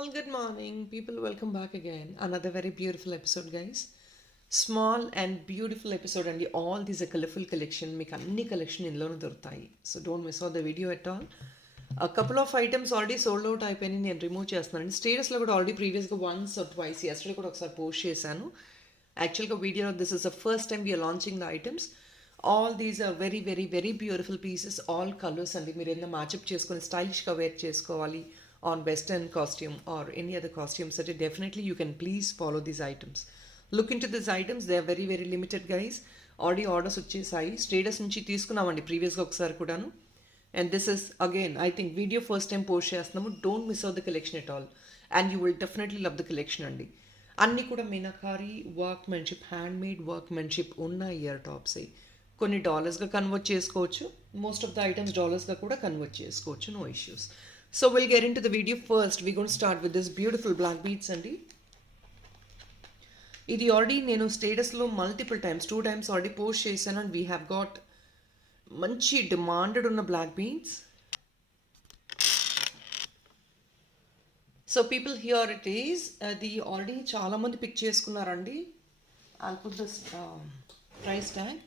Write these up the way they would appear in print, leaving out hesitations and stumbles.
all, good morning people, welcome back again. Another very beautiful episode, guys. Small and beautiful episode and all these are colorful collection. Make any collection in loan dortai, so don't miss out the video at all. A couple of items already sold out అయిపోయినాయి. నేను రిమూవ్ చేస్తున్నాను. స్టేటస్లో కూడా ఆల్రెడీ ప్రీవియస్గా once or twice yesterday కూడా ఒకసారి పోస్ట్ చేశాను. యాక్చువల్గా వీడియోలో this is the first time we are launching the items. All these are very very very beautiful pieces, all colours అండి. మీరు ఏదైనా మ్యాచప్ చేసుకొని స్టైలిష్గా వేర్ చేసుకోవాలి on western costume or any other costume set, definitely you can please follow these items. Look into these items, they are very very limited, guys. Already orders వచ్చేసాయి. స్టేటస్ నుంచి తీసుకున్నామండి ప్రీవియస్గా ఒకసారి కూడాను. And this is again, I think video first time post చేస్తున్నాము. Don't miss out the collection at all and you will definitely love the collection అండి. అన్నీ కూడా meenakari workmanship, hand made workmanship ఉన్న ఇయర్ టాప్స్. కొన్ని డాలర్స్గా కన్వర్ట్ చేసుకోవచ్చు. Most of the items డాలర్స్గా కూడా కన్వర్ట్ చేసుకోవచ్చు, no issues. So we'll get into the video. First we're going to start with this beautiful black beads andi. Idi already nenu status lo multiple times, 2 times already post chesanu and we have got manchi demanded on the black beads. So people, here it is. The already chaala mandi pick cheskunnarandi. I'll put this price tag.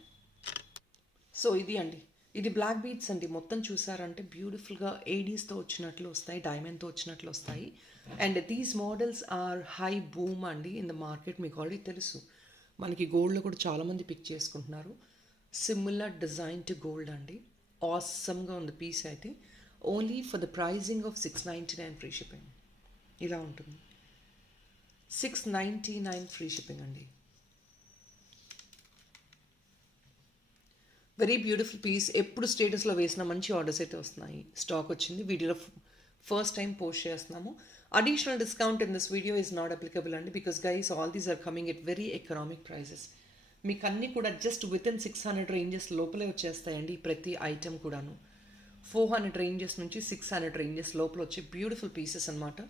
So idi andi, ఇది black beads అండి. మొత్తం చూసారంటే బ్యూటిఫుల్గా ఏడీస్తో వచ్చినట్లు వస్తాయి, డైమండ్తో వచ్చినట్లు వస్తాయి. And these models are high boom అండి ఇన్ ద మార్కెట్. మీకు ఆల్రెడీ తెలుసు, మనకి గోల్డ్లో కూడా చాలామంది పిక్ చేసుకుంటున్నారు. సిమిలర్ డిజైన్ టు గోల్డ్ అండి. ఆసమ్గా ఉంది పీస్ అయితే. Only for the pricing of $699 free shipping. ఇలా ఉంటుంది, $699 ఫ్రీ షిప్పింగ్ అండి. Very beautiful piece. ఎప్పుడు స్టేటస్లో వేసిన మంచి ఆర్డర్స్ అయితే వస్తున్నాయి. స్టాక్ వచ్చింది. వీడియోలో ఫస్ట్ టైం పోస్ట్ చేస్తున్నాము. Additional discount in this video is not applicable అండి, because guys all these are coming at very economic prices. మీకు అన్నీ కూడా జస్ట్ విత్ ఇన్ 600 రేంజెస్ లోపలే వచ్చేస్తాయండి. ప్రతి ఐటమ్ కూడాను 400 రేంజెస్ నుంచి 600 రేంజెస్ లోపల వచ్చే బ్యూటిఫుల్ పీసెస్ అనమాట.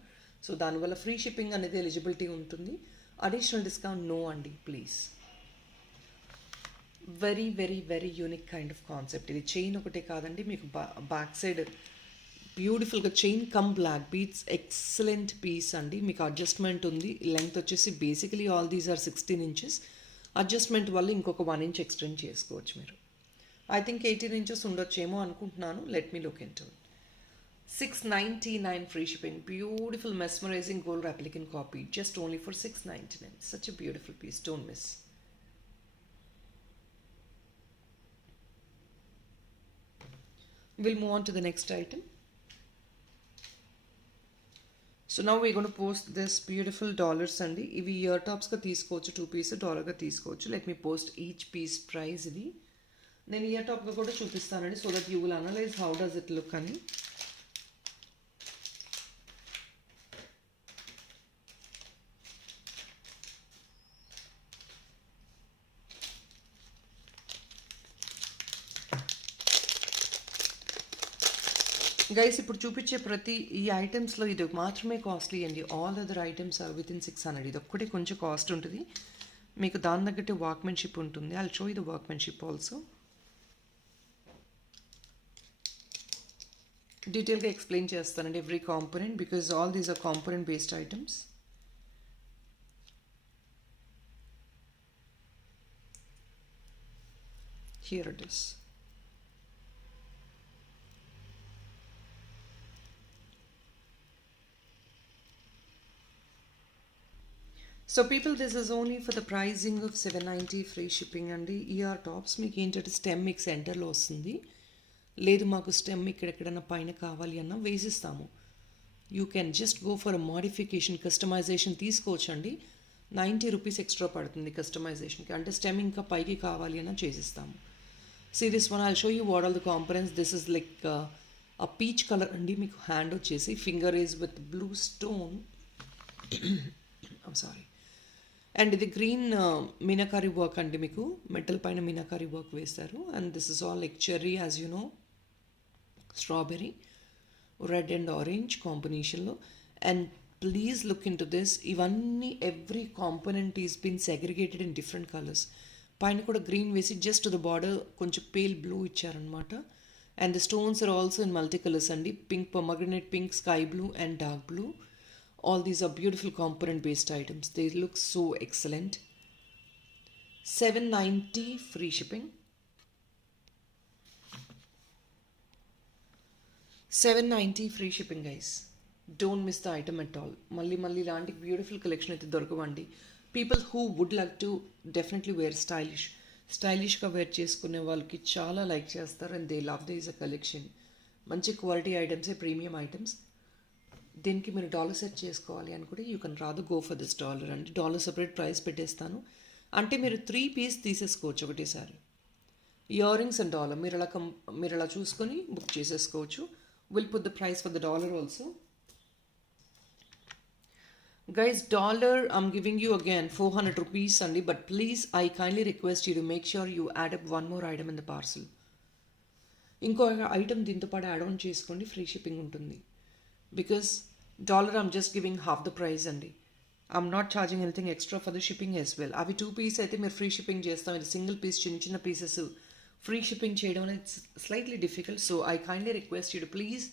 సో దానివల్ల ఫ్రీ షిప్పింగ్ అనేది ఎలిజిబిలిటీ ఉంటుంది. అడిషనల్ డిస్కౌంట్ నో అండి, please. Very very very unique kind of concept ఇది. చైన్ ఒకటే కాదండి, మీకు బ్యాక్ సైడ్ బ్యూటిఫుల్గా chain come black beads. Excellent piece అండి. మీకు అడ్జస్ట్మెంట్ ఉంది. లెంగ్త్ వచ్చేసి basically all these are 16 inches. Adjustment వల్ల ఇంకొక 1 inch ఎక్స్టెండ్ చేసుకోవచ్చు మీరు. ఐ థింక్ 18 inches ఉండొచ్చేమో అనుకుంటున్నాను. Let me look into it. $699 free shipping. Beautiful mesmerising gold replica copy, just only for $699. Such a beautiful piece, don't miss. We'll move on to the next item. So now we're going to post this beautiful dollars andi. Ivi ear tops ga teeskochu, 2 piece dollar ga teeskochu. Let me post each piece price idi. Then ear top ga kuda chupistanandi, so that you will analyze how does it look ani. Guys ఇప్పుడు చూపించే ప్రతి ఈ ఐటమ్స్లో ఇది మాత్రమే costly అండి. All other items are within 600. ఇది ఒక్కటి కొంచెం కాస్ట్ ఉంటుంది. మీకు దాని తగ్గట్టు వర్క్మెన్షిప్ ఉంటుంది. I'll show you the workmanship also. డీటెయిల్గా ఎక్స్ప్లెయిన్ చేస్తానండి every component, because all these are component based items. Here it is. So people, this is only for the pricing of $790 free shipping అండి. Ear tops మీకు ఏంటంటే స్టెమ్ మీకు సెంటర్లో వస్తుంది. లేదు మాకు స్టెమ్ ఇక్కడెక్కడన్నా పైన కావాలి అన్న వేసిస్తాము. You can just go for a modification, customisation తీసుకోవచ్చు అండి. $90 ఎక్స్ట్రా పడుతుంది కస్టమైజేషన్కి. అంటే స్టెమ్ ఇంకా పైకి కావాలి అన్న చేసిస్తాము. See this one, I'll show you what all the components. This is like a peach colour అండి. మీకు హ్యాండ్ వచ్చేసి finger is with blue stone. I'm sorry. And ఇది గ్రీన్ మీనాకారి వర్క్ అండి. మీకు మెటల్ పైన మీనాకారి వర్క్ వేస్తారు. And this is all like cherry, as you know, strawberry, red and orange కాంబినేషన్లో. And please look into this. ఇవన్నీ every component is been segregated in different colours. పైన కూడా green వేసి just the border కొంచెం pale blue ఇచ్చారనమాట. And the stones are also in multi colours అండి. Pink, pomegranate pink, sky blue and dark blue. All these are beautiful component based items. They look so excellent. 790 free shipping. 790 free shipping, guys. Don't miss the item at all. Malli laanti beautiful collection aithe dorukavandi. People who would like to definitely wear stylish గా వేర్ చేసుకునే వాళ్ళకి చాలా లైక్ చేస్తారు, and they love this collection. మంచి క్వాలిటీ ఐటమ్సే, premium items. దీనికి మీరు dollar set చేసుకోవాలి అనుకుంటే you can rather go for this dollar అండి. డాలర్ సపరేట్ ప్రైస్ పెట్టేస్తాను. అంటే మీరు 3 పీస్ తీసేసుకోవచ్చు ఒకటేసారి. ఇయర్ రింగ్స్ అండ్ డాలర్ మీరు అలా చూసుకొని బుక్ చేసేసుకోవచ్చు. Will put the price for the dollar also. Guys, dollar I'm giving you again 400 rupees only, but please I kindly request you to make sure you add up one more item in the parcel. ఇంకో item దీంతో పాటు add on చేసుకోండి, free shipping ఉంటుంది. Because dollar I'm just giving half the price అండి. I'm not charging anything extra for the shipping as well. అవి 2 piece అయితే మీరు free shipping చేస్తాం. ఇది సింగిల్ పీస్, చిన్న పీసెస్ ఫ్రీ షిప్పింగ్ చేయడం అనేది slightly difficult. So I kindly request you to please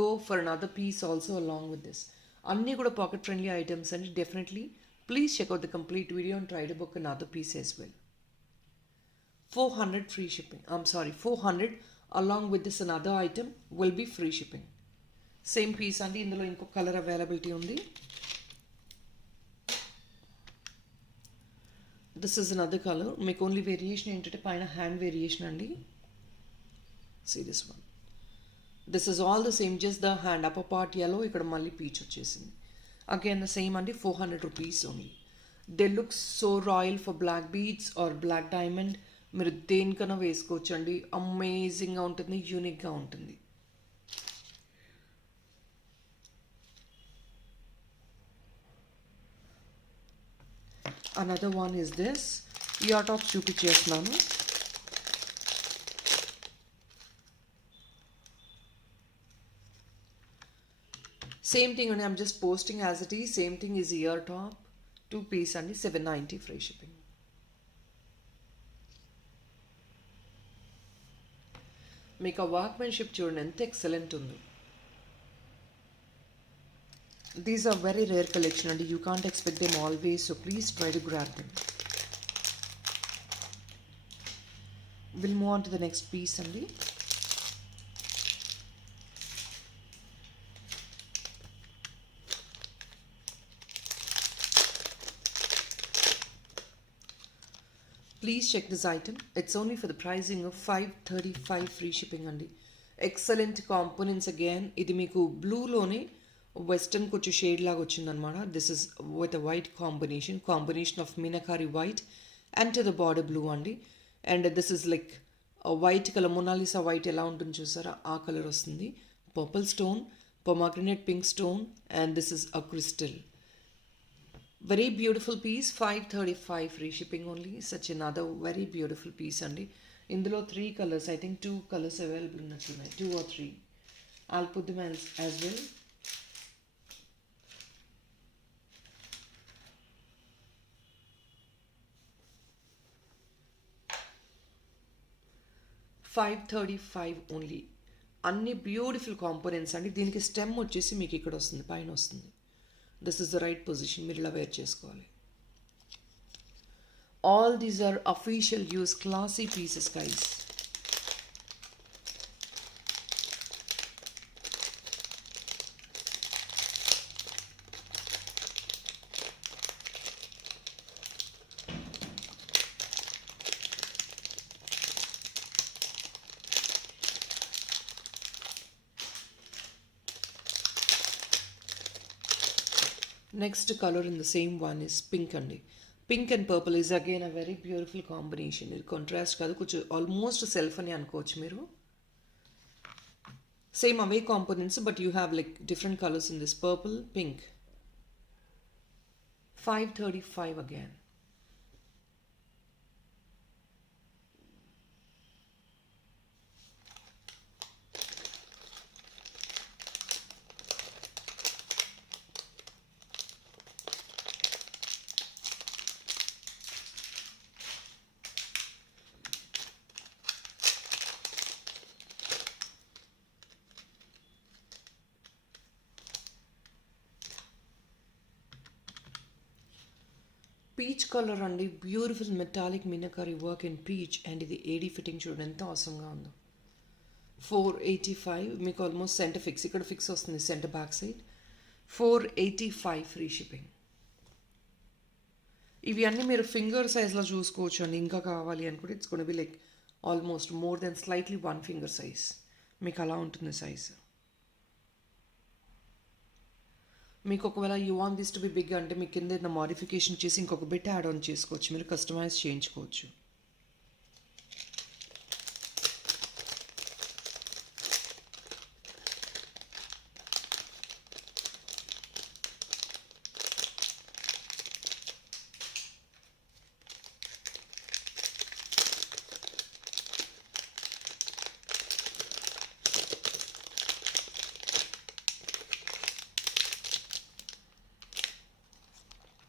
go for another piece also along with this. అన్నీ కూడా పాకెట్ ఫ్రెండ్లీ ఐటమ్స్ అండి. Definitely please check out the complete video and try to book another piece as well. 400 free shipping. 400 along with this another item will be free shipping. Same piece అండి. ఇందులో ఇంకో colour availability ఉంది. This is another colour. మీకు only variation ఏంటంటే పైన hand variation అండి. See this one. This is all the same, just the hand upper part yellow, ఇక్కడ మళ్ళీ పీచ్ వచ్చేసింది. అగైన్ ద సేమ్ అండి. 400 rupees only. They look so royal for black beads are black diamond. మీరు దేనికన్నా వేసుకోవచ్చు అండి. అమేజింగ్గా ఉంటుంది, యూనిక్గా ఉంటుంది. Another one is this. Ear top చూపించేస్తున్నాను. సేమ్ థింగ్ అండి. I'm just posting as it is. Same thing is ear top. 2 piece అండి. 790 ఫ్రీ షిప్పింగ్. మీకు ఆ వర్క్మెన్షిప్ చూడండి ఎంత ఎక్సలెంట్ ఉంది. These are very rare collection అండి. You can't expect them always, so please try to grab them. Will move on to the next piece అండి. Please check this item. It's only for the pricing of 535 free shipping అండి. Excellent components again. ఇది మీకు బ్లూలోనే western కొంచెం shade లాగా వచ్చిందనమాట. This is with a white combination of meenakari white and to the border blue అండి. And this is like white colour, Mona Lisa white ఎలా ఉంటుంది చూసారా, ఆ కలర్ వస్తుంది. Purple stone, pomegranate pink stone, and this is a crystal. Very beautiful piece. 535 free shipping only. Such another very beautiful piece అండి. ఇందులో 3 colors, I think 2 colors available ఉన్నట్టున్నాయి, 2 or 3. I'll put them as well. $535 ఓన్లీ. అన్ని beautiful components అండి. దీనికి స్టెమ్ వచ్చేసి మీకు ఇక్కడ వస్తుంది, పైన వస్తుంది. This is the right position. మీరు ఇలా వేర్ చేసుకోవాలి. All these are official use classy pieces guys. Next color in the same one is pink అండి. Pink and purple is again a very beautiful combination. ఇది కాంట్రాస్ట్ కాదు, కొంచెం ఆల్మోస్ట్ సెల్ఫ్ అని అనుకోవచ్చు మీరు. సేమ్ అవే components, but you have like different colours in this purple, pink. 535 again. Peach colour అండి, beautiful metallic meenakari work in peach. And ఇది AD fitting చూడండి ఎంత అవసరంగా ఉందో. 485 మీకు ఆల్మోస్ట్ సెంటర్ ఫిక్స్, ఇక్కడ ఫిక్స్ వస్తుంది centre back side. 485 free shipping. ఇవి అన్నీ మీరు ఫింగర్ సైజ్లో చూసుకోవచ్చు అండి. ఇంకా కావాలి అనుకుంటే it's gonna be like almost more than slightly 1 finger size. మీకు అలా ఉంటుంది సైజ్. మీకు ఒకవేళ you want this to be big అంటే మీకు కింద ఏదైనా మాడిఫికేషన్ చేసి ఇంకొక బిట్ యాడ్ ఆన్ చేసుకోవచ్చు, మీరు కస్టమైజ్ చేయించుకోవచ్చు.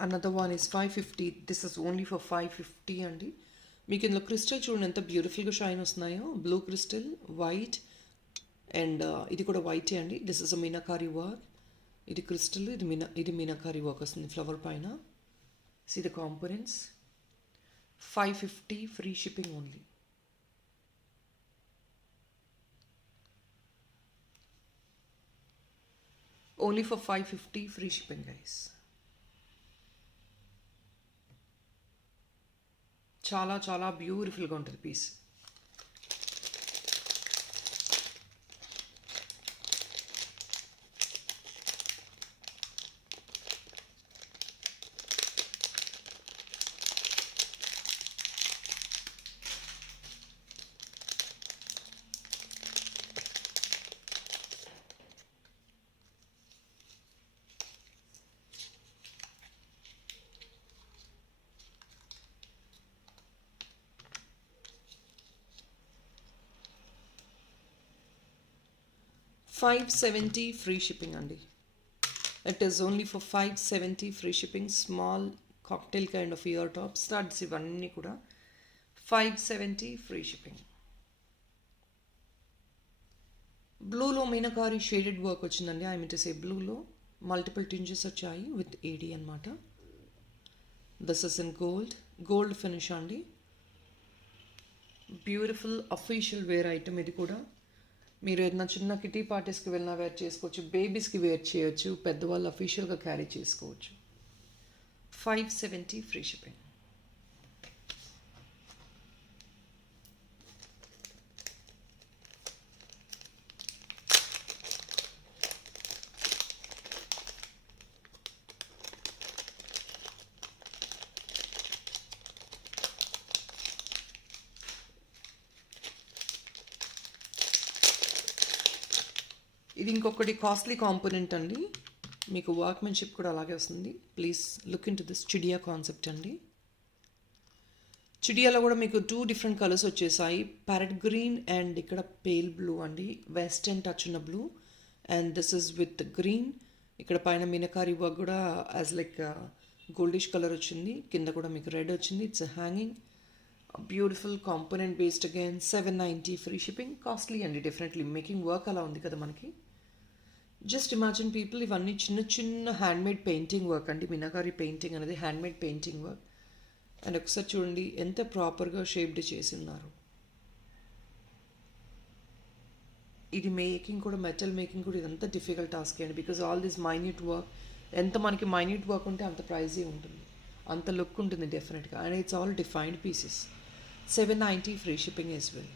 Another one is 550. This is only for 550 అండి. మీకు ఇందులో క్రిస్టల్ చూడండి ఎంత బ్యూటిఫుల్గా షైన్ వస్తున్నాయో. బ్లూ క్రిస్టల్, వైట్ అండ్ ఇది కూడా వైటే అండి. This is a meenakari work. ఇది క్రిస్టల్, ఇది మీనాకారీ వర్క్ వస్తుంది ఫ్లవర్ పైన. See the components. 550 free shipping only. Only for 550 free shipping guys. చాలా చాలా బ్యూటిఫుల్గా ఉంటుంది పీస్. $570 free shipping అండి. It is only for $570 free shipping. Small cocktail kind of ear tops, studs ఇవన్నీ కూడా 570 free shipping. బ్లూలో మీనాకారీ షేడెడ్ వర్క్ వచ్చిందండి. ఐ మీన్ టు సే బ్లూలో మల్టిపుల్ టింజెస్ వచ్చాయి విత్ ఏడీ అనమాట. This is in gold finish అండి. Beautiful official wear item ఇది కూడా. మీరు ఏదైనా చిన్న కిటీ పార్టీస్కి వెళ్ళినా వేర్ చేసుకోవచ్చు, బేబీస్కి వేర్ చేయొచ్చు, పెద్దవాళ్ళు అఫీషియల్గా క్యారీ చేసుకోవచ్చు. 570 ఫ్రీ షిప్పింగ్. ఇది ఇంకొకటి కాస్ట్లీ కాంపోనెంట్ అండి. మీకు వర్క్మెన్షిప్ కూడా అలాగే వస్తుంది. Please look into this chidiya concept అండి. చిడియాలో కూడా మీకు 2 డిఫరెంట్ కలర్స్ వచ్చేసాయి. ప్యారెట్ గ్రీన్ అండ్ ఇక్కడ పేల్ బ్లూ అండి. వెస్టర్న్ టచ్ ఉన్న blue and this is with green. ఇక్కడ పైన మీనాకారీ వర్క్ కూడా యాజ్ లైక్ గోల్డిష్ కలర్ వచ్చింది. కింద కూడా మీకు రెడ్ వచ్చింది. It's hanging. Beautiful component based again. 790 free shipping. Costly అండి డెఫినెట్లీ. మేకింగ్ వర్క్ అలా ఉంది కదా మనకి. జస్ట్ ఇమాజిన్ పీపుల్, ఇవన్నీ చిన్న చిన్న హ్యాండ్మేడ్ పెయింటింగ్ వర్క్ అండి. మీనాకారీ పెయింటింగ్ అనేది హ్యాండ్మేడ్ పెయింటింగ్ వర్క్. అండ్ ఒకసారి చూడండి ఎంత ప్రాపర్గా షేప్డ్ చేసిన్నారు. ఇది మేకింగ్ కూడా, మెటల్ మేకింగ్ కూడా ఇదంతా డిఫికల్ట్ టాస్క్ అండి. Because all this minute work, ఎంత మనకి మైన్యూట్ వర్క్ ఉంటే అంత ప్రైజీ ఉంటుంది, అంత లుక్ ఉంటుంది డెఫినెట్గా. And it's all defined pieces. 790 free shipping as well.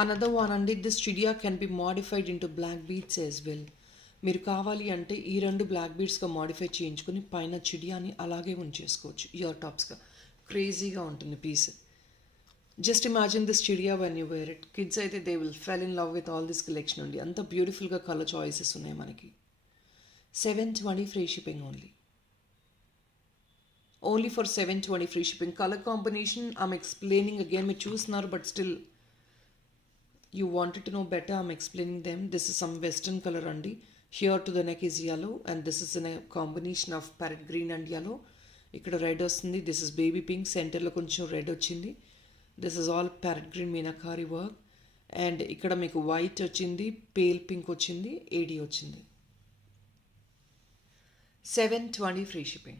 Another one అండి. This chidiya can be modified into black beads as well. మీరు కావాలి అంటే ఈ 2 బ్లాక్ బీడ్స్గా మోడిఫై చేయించుకొని పైన చిడియాని అలాగే ఉంచేసుకోవచ్చు ఇయర్ టాప్స్గా. క్రేజీగా ఉంటుంది piece. Just imagine this chidiya when you wear it. Kids అయితే they will fell in love with all this collection అండి. అంత బ్యూటిఫుల్గా కలర్ చాయిసెస్ ఉన్నాయి మనకి. 720 free shipping only. Only for 720 free shipping. Colour combination I'm explaining again. మీరు చూస్తున్నారు but still you wanted to know better, I'm explaining them. This is some western color andi. Here to the neck is yellow and this is in a combination of parrot green and yellow. Ikkada red ostundi. This is baby pink. Center lo koncham red ochindi. This is all parrot green meenakari work. And ikkada meeku white ochindi, pale pink ochindi, AD ochindi. 720 free shipping.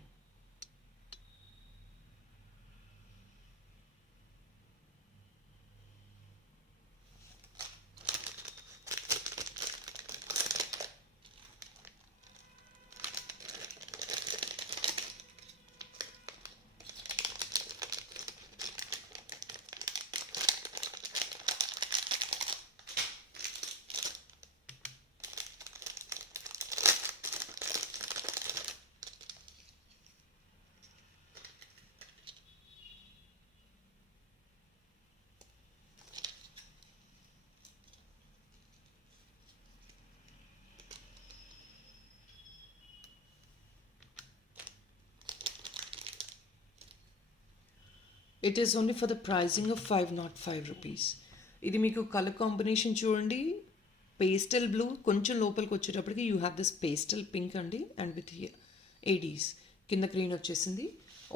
It is only for the pricing of 505 rupees. ఇది మీకు colour combination చూడండి. Pastel blue కొంచెం లోపలికి వచ్చేటప్పటికి you have this pastel pink అండి and with Aedes కింద గ్రీన్ వచ్చేసింది.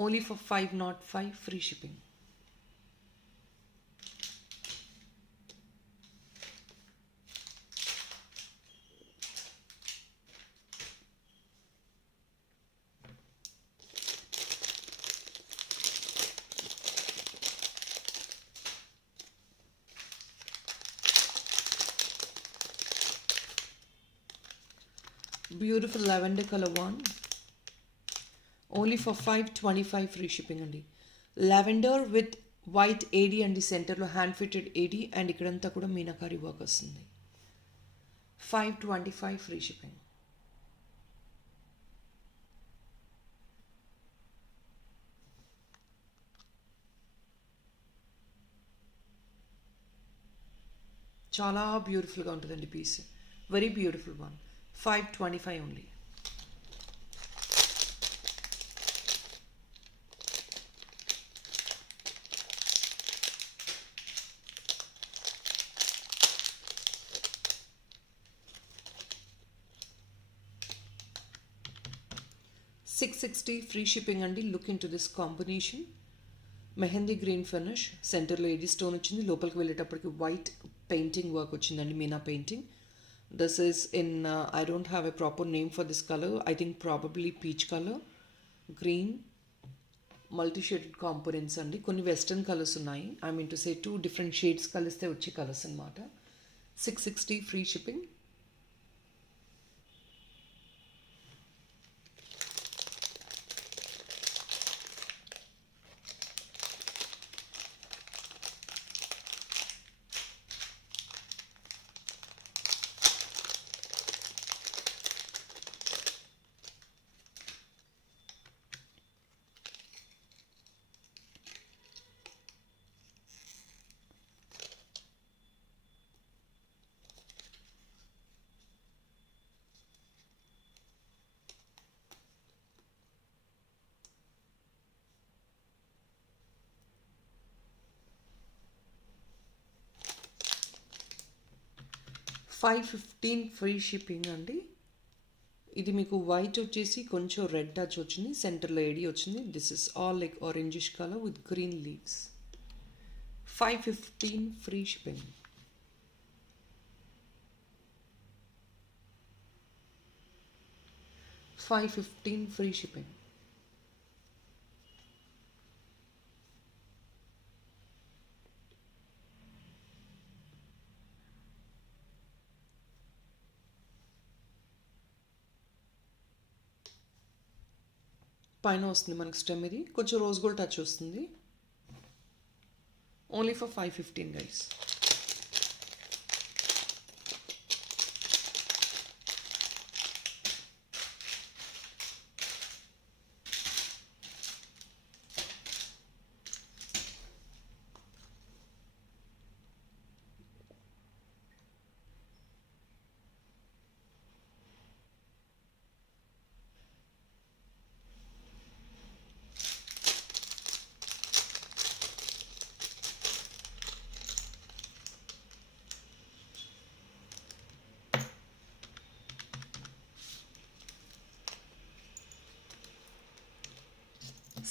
Only for 505 free shipping. Beautiful lavender color one. Only for 525 free shipping andi. Lavender with white AD and the center lo hand fitted AD and ikkadanta kuda meenakari work vastundi. 525 free shipping. చాలా బ్యూటిఫుల్గా ఉంటుందండి piece. Very beautiful one. 525 only. $660 free shipping andi. Look into this combination. Mehndi green finish, సెంటర్లో ఎడీ స్టోన్ వచ్చింది. లోపలికి వెళ్ళేటప్పటికి white painting work వచ్చిందండి, Meena painting. This is in, I don't have a proper name for this color. I think probably peach color, green, multi-shaded components andi. Konni western colors unnayi. I mean to say 2 different shades kaliste వచ్చే colors annamata. 660 free shipping. $515 free shipping అండి. ఇది మీకు వైట్ వచ్చేసి కొంచెం red touch వచ్చింది, సెంటర్లో AD వచ్చింది. This is all like orangish colour with green leaves. 515 free shipping. $515 free shipping. పైన వస్తుంది మనకి స్టెమ్, ఇది కొంచెం రోజ్ గోల్డ్ టచ్ వస్తుంది. Only for 515 guys.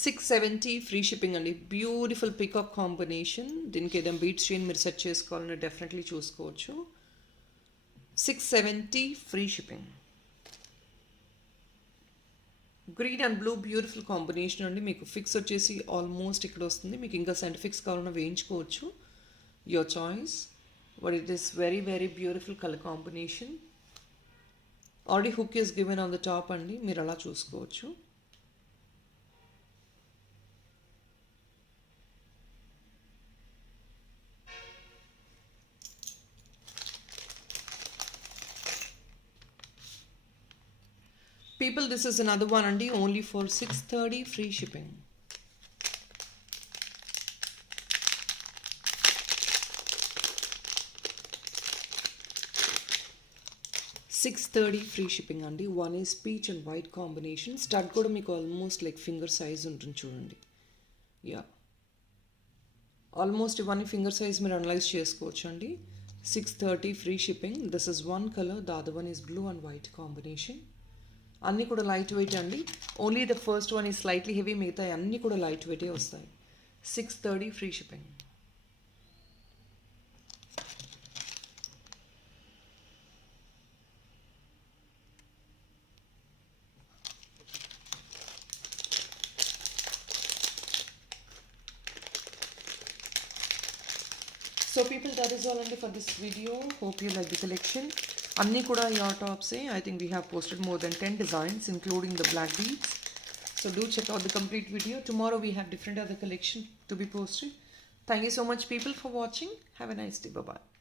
670 free shipping అండి. Beautiful peacock combination. దీనికి ఏదైనా బీట్స్ చైన్ మీరు సెట్ చేసుకోవాలని డెఫినెట్లీ చూసుకోవచ్చు. 670 free shipping. Green and blue beautiful combination అండి. మీకు ఫిక్స్ వచ్చేసి ఆల్మోస్ట్ ఇక్కడ వస్తుంది. మీకు ఇంకా సెంటర్ ఫిక్స్ కావాలన్నా వేయించుకోవచ్చు. Your choice. But it is very very beautiful colour combination. Already hook is given on the top అండి. మీరు అలా చూసుకోవచ్చు. People, this is another one and only for 630 free shipping. $630 free shipping అండి. One is peach and white combination. Stud కూడా మీకు almost like finger size ఉంటుంది చూడండి. Yeah, almost ఇవన్నీ ఫింగర్ సైజ్ మీరు అనలైజ్ చేసుకోవచ్చు అండి. 630 free shipping. This is one colour, the other one is blue and white combination. అన్నీ కూడా లైట్ వెయిట్ అండి. Only the first one is slightly heavy, మిగతా అన్నీ కూడా లైట్ వెయిటే వస్తాయి. 630 free shipping. So people, that is all only for this video. Hope you like the collection. Anni kuda your tops. I think we have posted more than 10 designs including the black beads. So do check out the complete video. Tomorrow we have different other collection to be posted. Thank you so much people for watching. Have a nice day. Bye bye.